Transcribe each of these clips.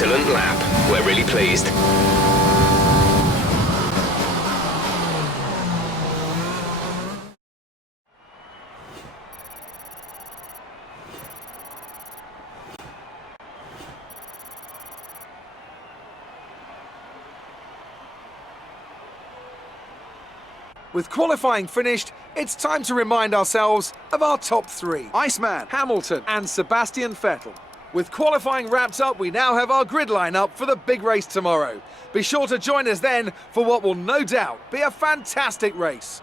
excellent lap. We're really pleased. With qualifying finished, it's time to remind ourselves of our top three. Iceman, Hamilton and Sebastian Vettel. With qualifying wrapped up, we now have our grid lineup for the big race tomorrow. Be sure to join us then for what will no doubt be a fantastic race.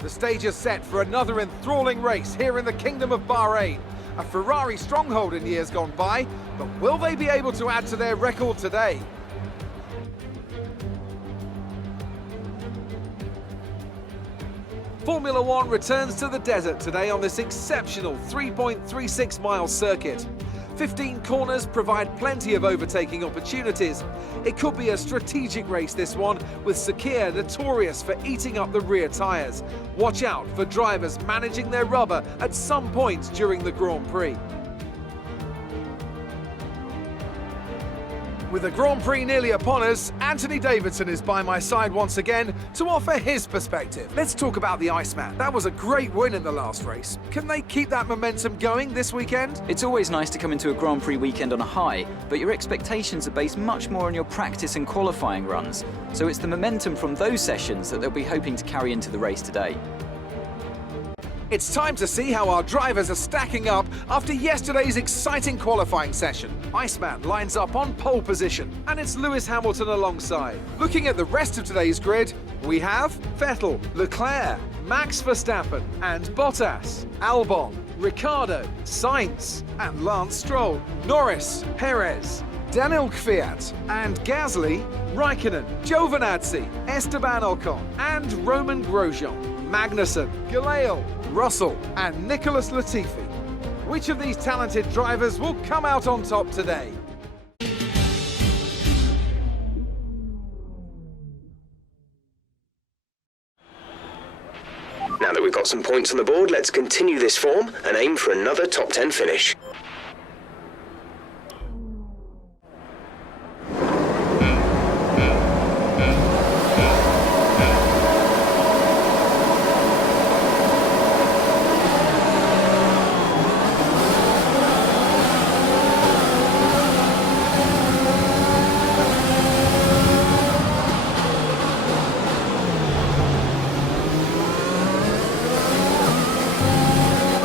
The stage is set for another enthralling race here in the Kingdom of Bahrain. A Ferrari stronghold in years gone by, but will they be able to add to their record today? Formula One returns to the desert today on this exceptional 3.36-mile circuit. 15 corners provide plenty of overtaking opportunities. It could be a strategic race, this one, with Sakir notorious for eating up the rear tyres. Watch out for drivers managing their rubber at some point during the Grand Prix. With the Grand Prix nearly upon us, Anthony Davidson is by my side once again to offer his perspective. Let's talk about the Iceman. That was a great win in the last race. Can they keep that momentum going this weekend? It's always nice to come into a Grand Prix weekend on a high, but your expectations are based much more on your practice and qualifying runs. So it's the momentum from those sessions that they'll be hoping to carry into the race today. It's time to see how our drivers are stacking up after yesterday's exciting qualifying session. Iceman lines up on pole position, and it's Lewis Hamilton alongside. Looking at the rest of today's grid, we have Vettel, Leclerc, Max Verstappen and Bottas, Albon, Ricciardo, Sainz and Lance Stroll, Norris, Perez, Daniel Kvyat and Gasly, Raikkonen, Giovinazzi, Esteban Ocon and Roman Grosjean, Magnussen, Galeal, Russell and Nicholas Latifi. Which of these talented drivers will come out on top today? Now that we've got some points on the board, let's continue this form and aim for another top 10 finish.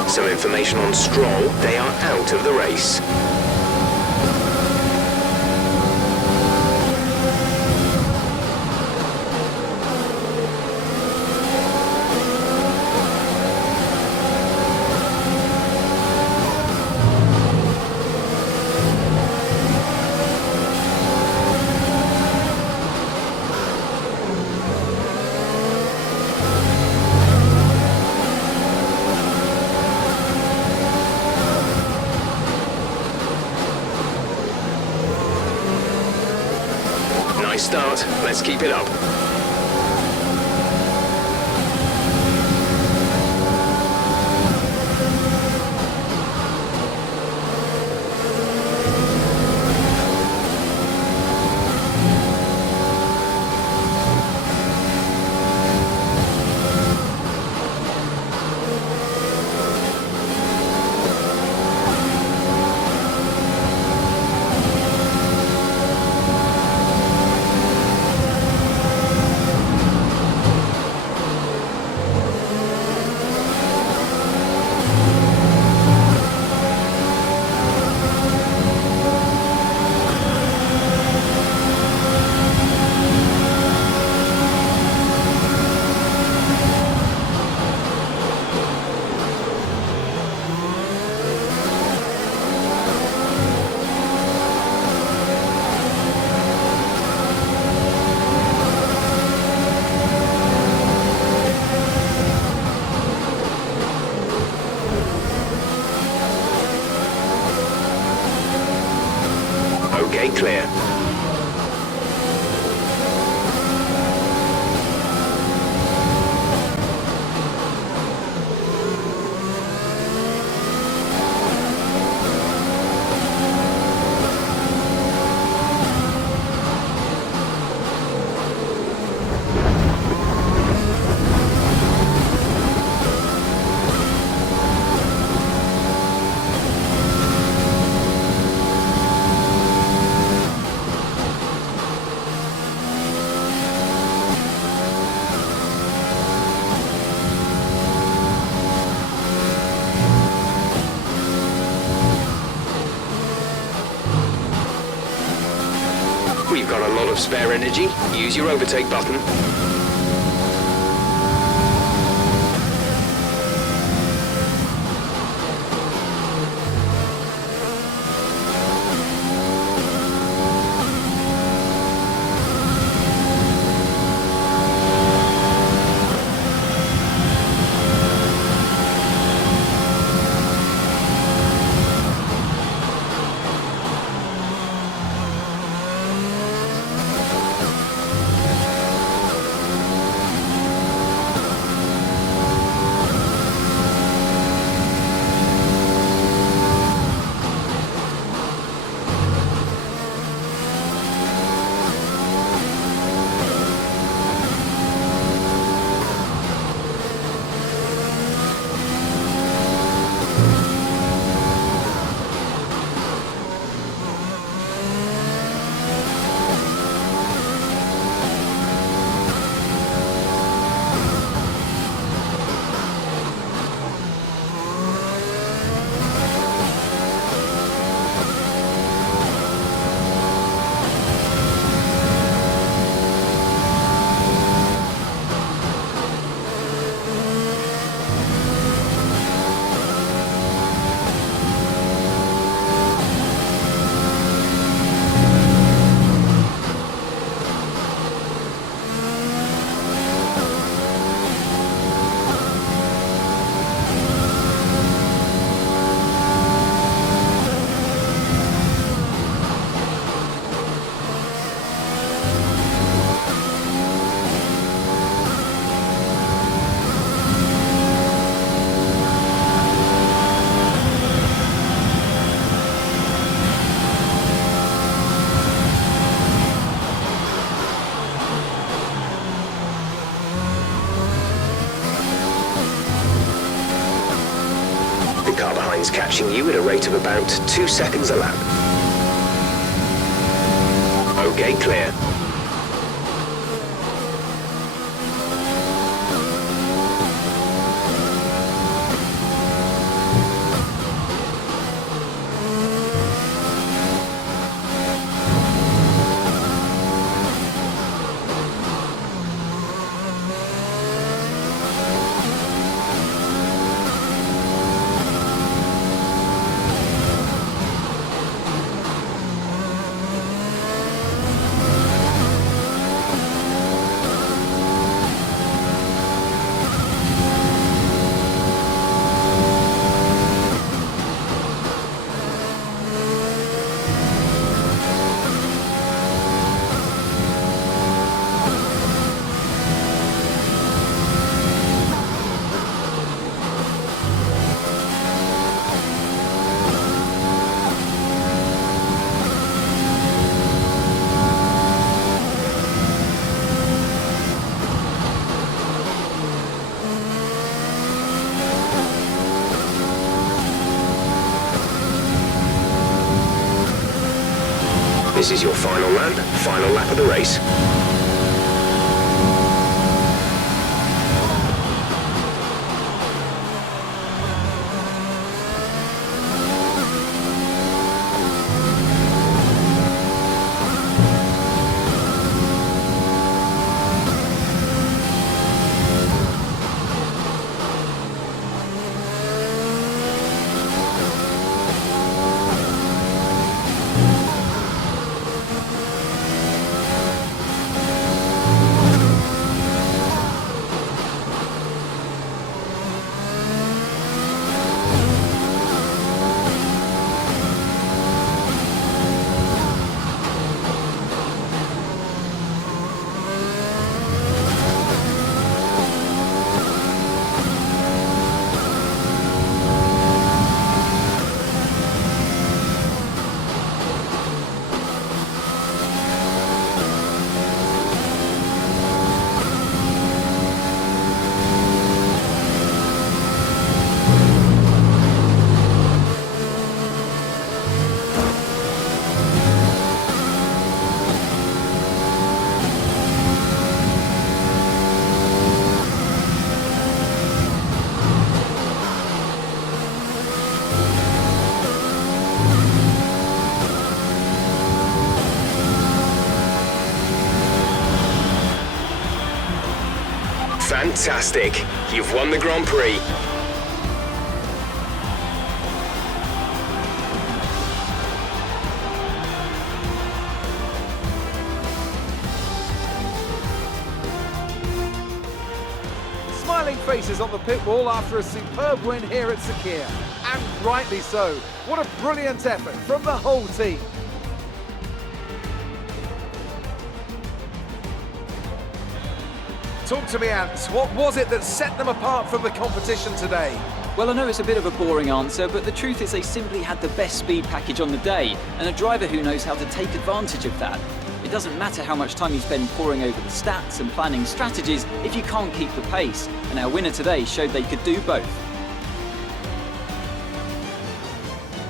Some information on Stroll, they are out of the race. Nice start, let's keep it up. you've got a lot of spare energy, use your overtake button. The car behind's catching you at a rate of about 2 seconds a lap. Okay, clear. This is your final lap of the race. Fantastic. You've won the Grand Prix. Smiling faces on the pit wall after a superb win here at Sakir. And rightly so. What a brilliant effort from the whole team. Talk to me, Ants. What was it that set them apart from the competition today? Well, I know it's a bit of a boring answer, but the truth is they simply had the best speed package on the day, and a driver who knows how to take advantage of that. It doesn't matter how much time you spend poring over the stats and planning strategies if you can't keep the pace, and our winner today showed they could do both.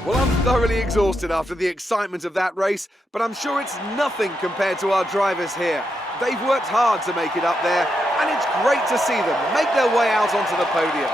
Well, I'm thoroughly exhausted after the excitement of that race, but I'm sure it's nothing compared to our drivers here. They've worked hard to make it up there, and it's great to see them make their way out onto the podium.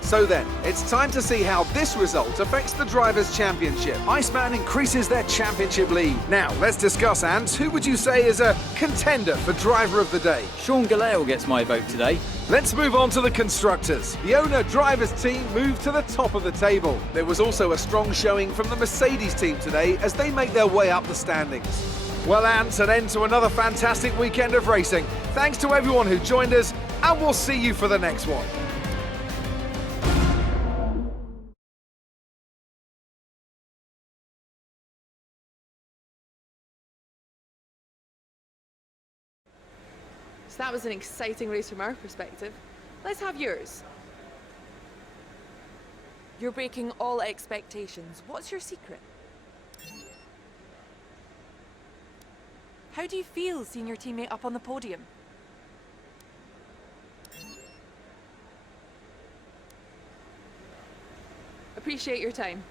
So then, it's time to see how this result affects the Drivers' Championship. Iceman increases their championship lead. Now, let's discuss, Ants. Who would you say is a contender for Driver of the Day? Sean Galale gets my vote today. Let's move on to the Constructors. The owner drivers team moved to the top of the table. There was also a strong showing from the Mercedes team today as they make their way up the standings. Well, Ants, an end to another fantastic weekend of racing. Thanks to everyone who joined us, and we'll see you for the next one. So that was an exciting race from our perspective. Let's have yours. You're breaking all expectations. What's your secret? How do you feel seeing your teammate up on the podium? Appreciate your time.